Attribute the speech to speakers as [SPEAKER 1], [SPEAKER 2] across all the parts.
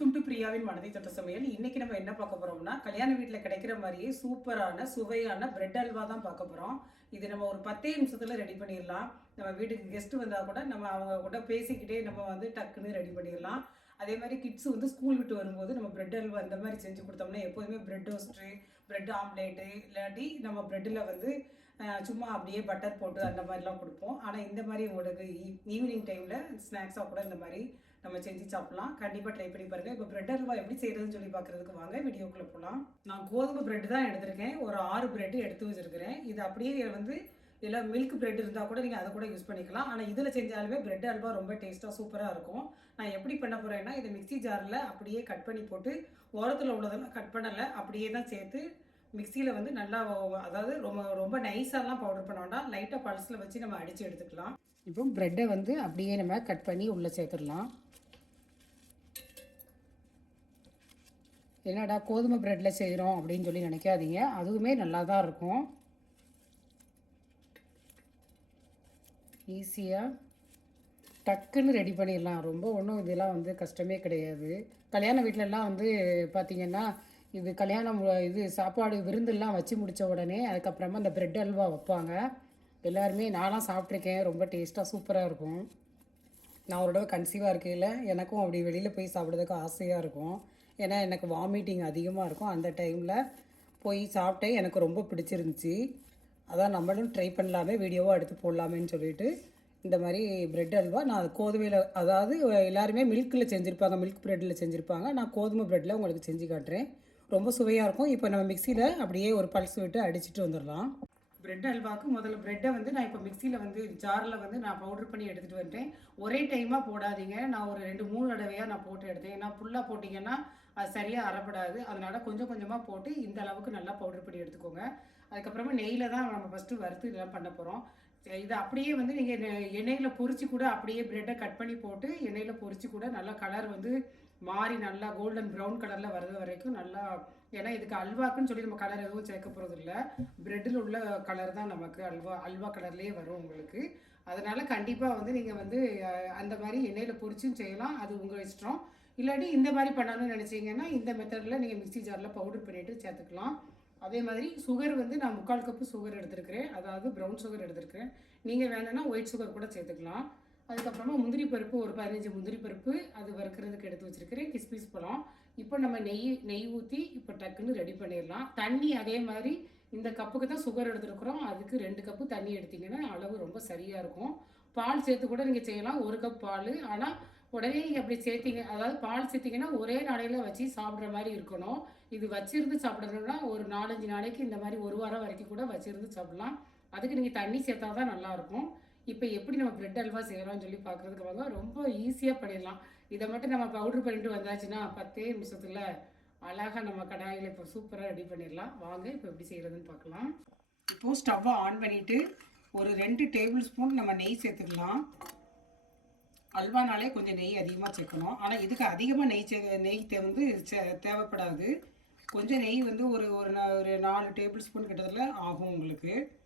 [SPEAKER 1] Welcome to பிரியாவின் மனதை தொட்ட சமையல். இன்னைக்கு நம்ம என்ன பார்க்க போறோம்னா கல்யாண வீட்டில் கிடைக்கிற மாதிரியே சூப்பரான சுவையான பிரெட் அல்வா தான் பார்க்க போறோம். இது நம்ம ஒரு பத்தே நிமிஷத்துல ரெடி பண்ணிடலாம். நம்ம வீட்டுக்கு கெஸ்ட் வந்தா கூட நம்ம அவங்க கூட பேசிக்கிட்டே நம்ம வந்து டக்குன்னு ரெடி பண்ணிடலாம். அதே மாதிரி கிட்ஸ் வந்து ஸ்கூல் விட்டு வரும்போது நம்ம பிரெட் அல்வா இந்த மாதிரி செஞ்சு கொடுத்தோம்னா எப்போதுமே பிரெட் டோஸ்ட்டு பிரெட் ஆம்லேட்டு இல்லாட்டி நம்ம பிரெட்டில் வந்து சும்மா அப்படியே பட்டர் போட்டு அந்த மாதிரிலாம் கொடுப்போம். ஆனால் இந்த மாதிரி உங்களுக்கு ஈவினிங் டைமில் ஸ்நாக்ஸாக கூட இந்த மாதிரி நம்ம செஞ்சு சாப்பிடலாம். கண்டிப்பாக ட்ரை பண்ணி பாருங்கள் இப்போ பிரெட் அல்வா எப்படி செய்கிறதுன்னு சொல்லி பார்க்குறதுக்கு வாங்க. வீடியோக்குள்ளே போகலாம் நான் கோதுமை பிரெட் தான் எடுத்திருக்கேன். ஒரு ஆறு பிரெட் எடுத்து வச்சுருக்கிறேன். இது அப்படியே வந்து இல்லை மில்க் பிரெட் இருந்தால் கூட நீங்கள் அதை கூட யூஸ் பண்ணிக்கலாம். ஆனால் இதில் செஞ்சாலுமே பிரெட் அல்வா ரொம்ப டேஸ்ட்டாக சூப்பராக இருக்கும். நான் எப்படி பண்ண போகிறேன்னா இதை மிக்ஸி ஜாரில் அப்படியே கட் பண்ணி போட்டு ஓரத்தில் உள்ளதெல்லாம் கட் பண்ணலை. அப்படியே தான் சேர்த்து மிக்சியில் வந்து நல்லா அதாவது ரொம்ப ரொம்ப நைஸாலாம் பவுடர் பண்ண வேண்டாம். லைட்டாக பல்ஸில் வச்சு நம்ம அடித்து எடுத்துக்கலாம். இப்போ ப்ரெட்டை வந்து அப்படியே நம்ம கட் பண்ணி உள்ளே சேர்த்துடலாம். என்னடா கோதுமை ப்ரெட்டில் செய்கிறோம் அப்படின்னு சொல்லி நினைக்காதீங்க. அதுவுமே நல்லா தான் இருக்கும் ஈஸியாக டக்குன்னு ரெடி பண்ணிடலாம். ரொம்ப ஒன்றும் இதெல்லாம் வந்து கஷ்டமே கிடையாது. கல்யாண வீட்டிலலாம் வந்து பார்த்திங்கன்னா இது கல்யாணம் இது சாப்பாடு விருந்தெல்லாம் வச்சு முடித்த உடனே அதுக்கப்புறமா அந்த ப்ரெட் அல்வா வைப்பாங்க. எல்லாருமே நான்லாம் சாப்பிட்ருக்கேன் ரொம்ப டேஸ்ட்டாக சூப்பராக இருக்கும். நான் ஒரு தடவை கன்சீவாக இருக்கையில். எனக்கும் அப்படி வெளியில் போய் சாப்பிட்றதுக்கு ஆசையாக இருக்கும். ஏன்னா எனக்கு வாமிட்டிங் அதிகமாக இருக்கும். அந்த டைமில் போய் சாப்பிட்டேன் எனக்கு ரொம்ப பிடிச்சிருந்துச்சி. அதான் நம்மளும் ட்ரை பண்ணலாமே வீடியோவாக எடுத்து போடலாமேன்னு சொல்லிட்டு இந்த மாதிரி பிரெட் அல்வா நான் கோதுமையில் அதாவது எல்லாருமே மில்கில் செஞ்சுருப்பாங்க மில்க் ப்ரெட்டில் செஞ்சுருப்பாங்க. நான் கோதுமை ப்ரெட்டில் உங்களுக்கு செஞ்சு காட்டுறேன். ரொம்ப சுவையாக இருக்கும். இப்போ நம்ம மிக்சியில் அப்படியே ஒரு பல்ஸ் விட்டு அடிச்சிட்டு வந்துடலாம். பிரெட் அல்வாக்கு முதல்ல பிரெட்டை வந்து நான் இப்போ மிக்சியில் வந்து ஜாரில் வந்து நான் பவுடர் பண்ணி எடுத்துகிட்டு வந்துட்டேன். ஒரே டைமாக போடாதீங்க. நான் ஒரு ரெண்டு மூணு தடவையாக நான் போட்டு எடுத்தேன். ஏன்னா ஃபுல்லாக போட்டிங்கன்னா அது சரியாக அறப்படாது. அதனால் கொஞ்சம் கொஞ்சமாக போட்டு இந்த அளவுக்கு நல்லா பவுடர் பண்ணி எடுத்துக்கோங்க. அதுக்கப்புறமா நெய்யில் தான் நம்ம ஃபஸ்ட்டு வறுத்து இதெல்லாம் பண்ண போகிறோம் இது அப்படியே வந்து நீங்கள் எண்ணெயில் பொறிச்சு கூட அப்படியே பிரெட்டை கட் பண்ணி போட்டு எண்ணெயில் பொறிச்சு கூட நல்லா கலர் வந்து மாறி நல்லா கோல்டன் ப்ரௌன் கலரில் வர்றது வரைக்கும் நல்லா ஏன்னா இதுக்கு அல்வாக்குன்னு சொல்லி நம்ம கலர் எதுவும் சேர்க்க போகிறது இல்லை. பிரெட்டில் உள்ள கலர் தான் நமக்கு அல்வா அல்வா கலர்லேயே வரும் உங்களுக்கு. அதனால் கண்டிப்பாக வந்து நீங்கள் வந்து அந்த மாதிரி எண்ணெயில் பொறிச்சும் செய்யலாம். அது உங்கள் இஷ்டம். இல்லாட்டி இந்த மாதிரி பண்ணணும்னு நினச்சிங்கன்னா இந்த மெத்தடில் நீங்கள் மிக்சி ஜாரில் பவுடர் பண்ணிவிட்டு சேர்த்துக்கலாம். அதே மாதிரி சுகர் வந்து நான் முக்கால் கப்பு சுகர் எடுத்திருக்கிறேன். அதாவது ப்ரௌன் சுகர் எடுத்துருக்கிறேன். நீங்கள் வேணும்னா ஒயிட் சுகர் கூட சேர்த்துக்கலாம். அதுக்கப்புறமா முந்திரி பருப்பு ஒரு பதினஞ்சு முந்திரி பருப்பு அது வறுக்கிறதுக்கு எடுத்து வச்சுருக்கிறேன். கிஸ்மிஸ் பழம். இப்போ நம்ம நெய் நெய் ஊற்றி இப்போ டக்குன்னு ரெடி பண்ணிடலாம். தண்ணி அதே மாதிரி இந்த கப்புக்கு தான் சுகர் எடுத்துருக்குறோம். அதுக்கு ரெண்டு கப்பு தண்ணி எடுத்திங்கன்னா அளவு ரொம்ப சரியாக இருக்கும். பால் சேர்த்து கூட நீங்கள் செய்யலாம். ஒரு கப் பால். ஆனால் உடனே நீங்கள் அப்படி சேர்த்திங்க அதாவது பால் சேர்த்திங்கன்னா ஒரே நாளையில் வச்சு சாப்பிட்ற மாதிரி இருக்கணும். இது வச்சிருந்து சாப்பிடணும்னா ஒரு நாலஞ்சு நாளைக்கு இந்த மாதிரி ஒரு வாரம் வரைக்கும் கூட வச்சிருந்து சாப்பிடலாம். அதுக்கு நீங்கள் தண்ணி சேர்த்தா தான் நல்லாயிருக்கும். இப்போ எப்படி நம்ம பிரெட் அல்வா செய்கிறோம்னு சொல்லி பார்க்குறதுக்கு வாங்க ரொம்ப ஈஸியாக பண்ணிடலாம். இதை மட்டும் நம்ம பவுடர் பண்ணிட்டு வந்தாச்சுன்னா பத்தே நிமிஷத்தில் அழகாக நம்ம கடாயில் இப்போ சூப்பராக ரெடி பண்ணிடலாம். வாங்க இப்போ எப்படி செய்கிறதுன்னு பார்க்கலாம் இப்போது ஸ்டவ்வை ஆன் பண்ணிவிட்டு ஒரு ரெண்டு டேபிள் ஸ்பூன் நம்ம நெய் சேர்த்துக்கலாம். அல்வானாலே கொஞ்சம் நெய் அதிகமாக சேர்க்கணும். ஆனால் இதுக்கு அதிகமாக நெய் சே நெய் தே வந்து சே- தேவைப்படாது. கொஞ்சம் நெய் வந்து ஒரு ஒரு நா- ஒரு நாலு டேபிள் ஸ்பூன் கிட்டத்தட்ட ஆகும் உங்களுக்கு.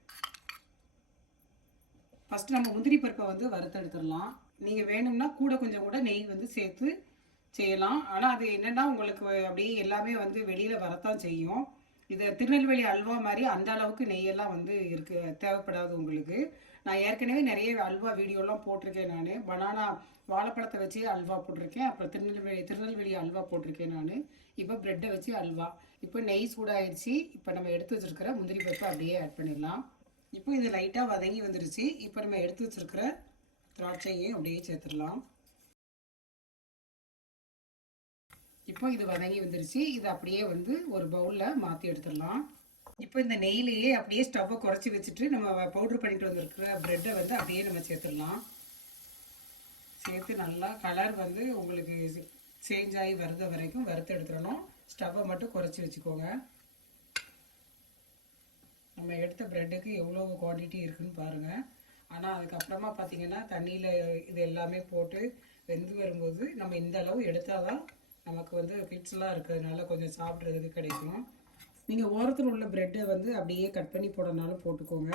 [SPEAKER 1] ஃபஸ்ட்டு நம்ம முந்திரி பருப்பை வந்து வறுத்தெடுத்துடலாம் நீங்கள் வேணும்னா கூட கொஞ்சம் கூட நெய் வந்து சேர்த்து செய்யலாம். ஆனால் அது என்னென்னா உங்களுக்கு அப்படியே எல்லாமே வந்து வெளியில் வரத்தான் செய்யும். இதை திருநெல்வேலி அல்வா மாதிரி அந்த அளவுக்கு நெய்யெல்லாம் வந்து இருக்கு தேவைப்படாது உங்களுக்கு. நான் ஏற்கனவே நிறைய அல்வா வீடியோலாம் போட்டிருக்கேன் நான். பனானா வாழைப்பழத்தை வச்சு அல்வா போட்டிருக்கேன். அப்புறம் திருநெல்வேலி திருநெல்வேலி அல்வா போட்டிருக்கேன் நான். இப்போ ப்ரெட்டை வச்சு அல்வா. இப்போ நெய் சூடாயிடுச்சு இப்போ நம்ம எடுத்து வச்சுருக்கிற முந்திரி பருப்பை அப்படியே ஆட் பண்ணிடலாம். இப்போ இது லைட்டாக வதங்கி வந்துருச்சு. இப்போ நம்ம எடுத்து வச்சுருக்கிற திராட்சையும் அப்படியே சேர்த்துடலாம். இப்போ இது வதங்கி வந்துருச்சு. இது அப்படியே வந்து ஒரு பவுலில் மாற்றி எடுத்துடலாம். இப்போ இந்த நெய்லேயே அப்படியே ஸ்டவ்வை குறைச்சி வச்சுட்டு நம்ம பவுட்ரு பண்ணிட்டு வந்திருக்கிற ப்ரெட்டை வந்து அப்படியே நம்ம சேர்த்துடலாம். சேர்த்து நல்லா கலர் வந்து உங்களுக்கு சேஞ்ச் ஆகி வர்ற வரைக்கும் வறுத்து எடுத்துடணும். ஸ்டவ்வை மட்டும் குறைச்சி வச்சுக்கோங்க. நம்ம எடுத்த ப்ரெட்டுக்கு எவ்வளோ குவான்டிட்டி இருக்குன்னு பாருங்கள் ஆனால் அதுக்கப்புறமா பார்த்தீங்கன்னா தண்ணியில் இது எல்லாமே போட்டு வெந்து வரும்போது நம்ம இந்த அளவு எடுத்தால் தான் நமக்கு வந்து கிட்ஸ்லாம் இருக்கிறதுனால கொஞ்சம் சாப்பிட்றதுக்கு கிடைக்கும். நீங்கள் ஓரத்தில் உள்ள ப்ரெட்டை வந்து அப்படியே கட் பண்ணி போடனாலும் போட்டுக்கோங்க.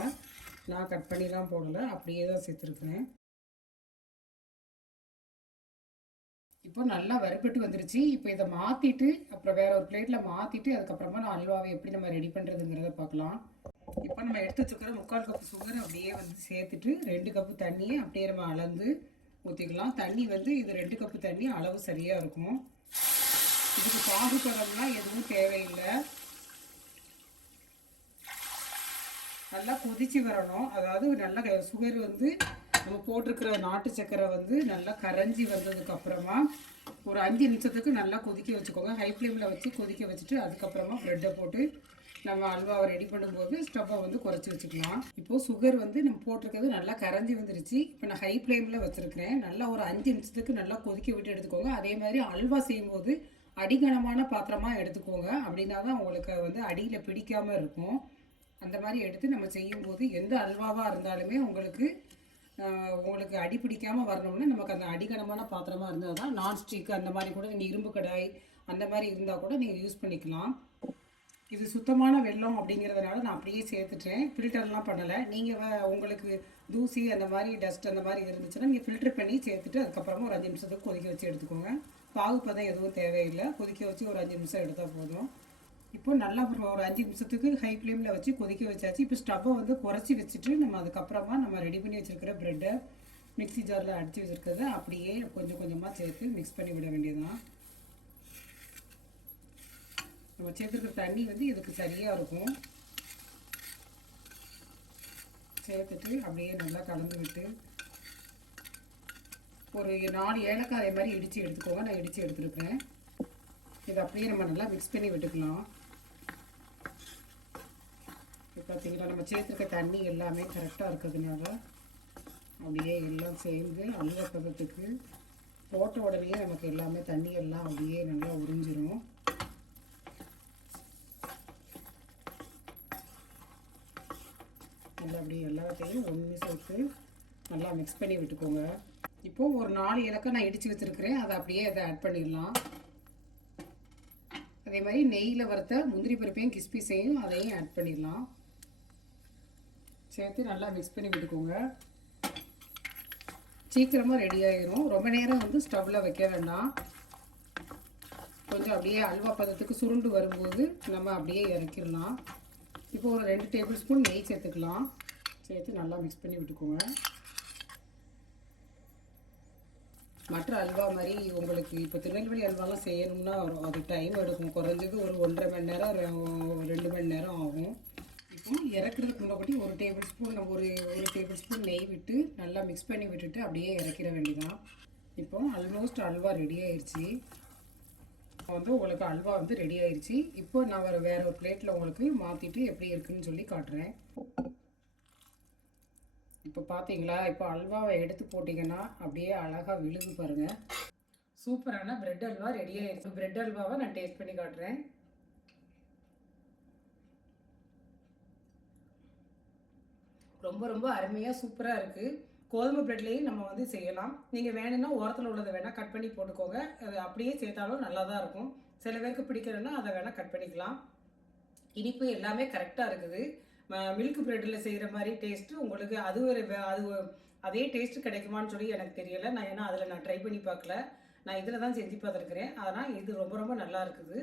[SPEAKER 1] நான் கட் பண்ணிலாம் போடலை. அப்படியே தான் சேர்த்துருக்குறேன். இப்போ நல்லா வறுபட்டு வந்துருச்சு. இப்போ இதை மாற்றிட்டு அப்புறம் வேற ஒரு பிளேட்டில் மாற்றிட்டு அதுக்கப்புறமா நான் அல்வாவை எப்படி நம்ம ரெடி பண்ணுறதுங்கிறத பார்க்கலாம். இப்போ நம்ம எடுத்து வச்சுக்கிற முக்கால் கப்பு சுகர் அப்படியே வந்து சேர்த்துட்டு ரெண்டு கப்பு தண்ணியை அப்படியே நம்ம அளந்து ஊற்றிக்கலாம் தண்ணி வந்து இது ரெண்டு கப்பு தண்ணி அளவு சரியாக இருக்கும். இதுக்கு பாகுபதம்லாம் எதுவும் தேவையில்லை. நல்லா கொதிச்சு வரணும். அதாவது நல்லா சுகர் வந்து நம்ம போட்டிருக்கிற நாட்டு சக்கரை வந்து நல்லா கரைஞ்சி வந்ததுக்கு அப்புறமா ஒரு அஞ்சு நிமிஷத்துக்கு நல்லா கொதிக்க வச்சுக்கோங்க. ஹை ஃப்ளேமில் வச்சு கொதிக்க வச்சுட்டு அதுக்கப்புறமா ப்ரெட்டை போட்டு நம்ம அல்வாவை ரெடி பண்ணும்போது ஸ்டவ்வை வந்து குறைச்சி வச்சுக்கலாம். இப்போது சுகர் வந்து நம்ம போட்டிருக்கிறது நல்லா கரைஞ்சி வந்துருச்சு. இப்போ நான் ஹை ஃப்ளேமில் வச்சுருக்கிறேன். நல்லா ஒரு அஞ்சு நிமிஷத்துக்கு நல்லா கொதிக்க விட்டு எடுத்துக்கோங்க. அதே மாதிரி அல்வா செய்யும்போது அடிகனமான பாத்திரமாக எடுத்துக்கோங்க. அப்படின்னா தான் உங்களுக்கு வந்து அடியில் பிடிக்காமல் இருக்கும். அந்த மாதிரி எடுத்து நம்ம செய்யும்போது எந்த அல்வாவாக இருந்தாலுமே உங்களுக்கு உங்களுக்கு அடி பிடிக்காமல் வரணும்னா நமக்கு அந்த அடிகனமான பாத்திரமாக இருந்தால் தான் நான்ஸ்டிக் அந்த மாதிரி கூட நீங்கள் இரும்பு கடாய் அந்த மாதிரி இருந்தால் கூட நீங்கள் யூஸ் பண்ணிக்கலாம். இது சுத்தமான வெல்லம் அப்படிங்கிறதுனால நான் அப்படியே சேர்த்துட்டேன். ஃபில்டர்லாம் பண்ணலை. நீங்கள் உங்களுக்கு தூசி அந்த மாதிரி டஸ்ட் அந்த மாதிரி இருந்துச்சுன்னா நீங்கள் ஃபில்டர் பண்ணி சேர்த்துட்டு அதுக்கப்புறமா ஒரு அஞ்சு நிமிஷத்துக்கு கொதிக்க வச்சு எடுத்துக்கோங்க. பாகுப்பதம் எதுவும் தேவையில்லை. கொதிக்க வச்சு ஒரு அஞ்சு நிமிஷம் எடுத்தால் போதும். இப்போ நல்லா ஒரு ஒரு அஞ்சு நிமிஷத்துக்கு ஹை ஃப்ளேமில் வச்சு கொதிக்க வச்சாச்சு. இப்போ ஸ்டவ்வை வந்து குறைச்சி வச்சுட்டு நம்ம அதுக்கப்புறமா நம்ம ரெடி பண்ணி வச்சுருக்கிற ப்ரெட்டை மிக்ஸி ஜாரில் அடித்து வச்சுருக்கிறத அப்படியே கொஞ்சம் கொஞ்சமாக சேர்த்து மிக்ஸ் பண்ணி விட வேண்டியதுதான். நம்ம சேர்த்துருக்கிற தண்ணி வந்து இதுக்கு சரியாக இருக்கும். சேர்த்துட்டு அப்படியே நல்லா கலந்து விட்டு ஒரு நாலு ஏலக்காய் அதே மாதிரி இடித்து எடுத்துக்கோங்க. நான் இடித்து எடுத்துருக்கிறேன். இதை அப்படியே நம்ம நல்லா மிக்ஸ் பண்ணி விட்டுக்கலாம். பார்த்தீங்களா நம்ம சேர்த்துருக்க தண்ணி எல்லாமே கரெக்டாக இருக்கிறதுனால அப்படியே எல்லாம் சேர்ந்து அல்வா பதத்துக்கு போட்ட உடனே நமக்கு எல்லாமே தண்ணி எல்லாம் அப்படியே நல்லா உறிஞ்சிரும். நல்லா அப்படியே எல்லாத்தையும் ஒன்று சேர்த்து நல்லா மிக்ஸ் பண்ணி விட்டுக்கோங்க. இப்போது ஒரு நாலு இலக்கம் நான் இடித்து வச்சுருக்கிறேன். அதை அப்படியே அதை ஆட் பண்ணிடலாம். அதே மாதிரி நெய்யில் வறுத்த முந்திரி பருப்பையும் கிஸ்பிஸையும் அதையும் ஆட் பண்ணிடலாம். சேர்த்து நல்லா மிக்ஸ் பண்ணி விட்டுக்கோங்க. சீக்கிரமாக ரெடி ஆயிரும். ரொம்ப நேரம் வந்து ஸ்டவ்வில் வைக்க வேண்டாம். கொஞ்சம் அப்படியே அல்வா பதத்துக்கு சுருண்டு வரும்போது நம்ம அப்படியே இறக்கிடலாம். இப்போ ஒரு ரெண்டு டேபிள் ஸ்பூன் நெய் சேர்த்துக்கலாம். சேர்த்து நல்லா மிக்ஸ் பண்ணி விட்டுக்கோங்க. மற்ற அல்வா மாதிரி உங்களுக்கு இப்போ திருநெல்வேலி அல்வாலாம் செய்யணும்னா அது டைம் எடுக்கும். குறைஞ்சது ஒரு ஒன்றரை மணி நேரம் ரெண்டு மணி நேரம் ஆகும். இப்போ இறக்குறதுக்கு முன்னாடி ஒரு டேபிள் ஸ்பூன் ஒரு ஒரு டேபிள் ஸ்பூன் நெய் விட்டு நல்லா மிக்ஸ் பண்ணி விட்டுட்டு அப்படியே இறக்கிற வேண்டியதான் இப்போ ஆல்மோஸ்ட் அல்வா ரெடி ஆயிடுச்சு வந்து உங்களுக்கு அல்வா வந்து ரெடி ஆயிடுச்சு இப்போ நான் வேறு வேற ஒரு பிளேட்டில் உங்களுக்கு மாற்றிட்டு எப்படி இருக்குன்னு சொல்லி காட்டுறேன். இப்போ பார்த்தீங்களா இப்போ அல்வாவை எடுத்து போட்டிங்கன்னா அப்படியே அழகாக விழுகு பாருங்கள் சூப்பரான பிரெட் அல்வா ரெடி ஆயிடுச்சு பிரெட் அல்வாவை நான் டேஸ்ட் பண்ணி காட்டுறேன். ரொம்ப ரொம்ப அருமையாக சூப்பராக இருக்குது கோதுமை பிரெட்லேயும் நம்ம வந்து செய்யலாம். நீங்கள் வேணும்னா ஓரத்தில் உள்ளதை வேணால் கட் பண்ணி போட்டுக்கோங்க. அது அப்படியே சேர்த்தாலும் நல்லா தான் இருக்கும். சில பேருக்கு பிடிக்கலன்னா அதை வேணால் கட் பண்ணிக்கலாம். இனிப்பு எல்லாமே கரெக்டாக இருக்குது. மில்க் ப்ரெட்டில் செய்கிற மாதிரி டேஸ்ட்டு உங்களுக்கு அது ஒரு அது அதே டேஸ்ட்டு கிடைக்குமான்னு சொல்லி எனக்கு தெரியலை. நான் ஏன்னா அதில் நான் ட்ரை பண்ணி பார்க்கல. நான் இதில் தான் செஞ்சு பார்த்துருக்குறேன். அதனால் இது ரொம்ப ரொம்ப நல்லா இருக்குது.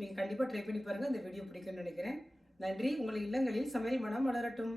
[SPEAKER 1] நீங்கள் கண்டிப்பாக ட்ரை பண்ணி பாருங்கள் இந்த வீடியோ பிடிக்கும்னு நினைக்கிறேன். நன்றி. உங்கள் இல்லங்களில் சமையல் மனம் வளரட்டும்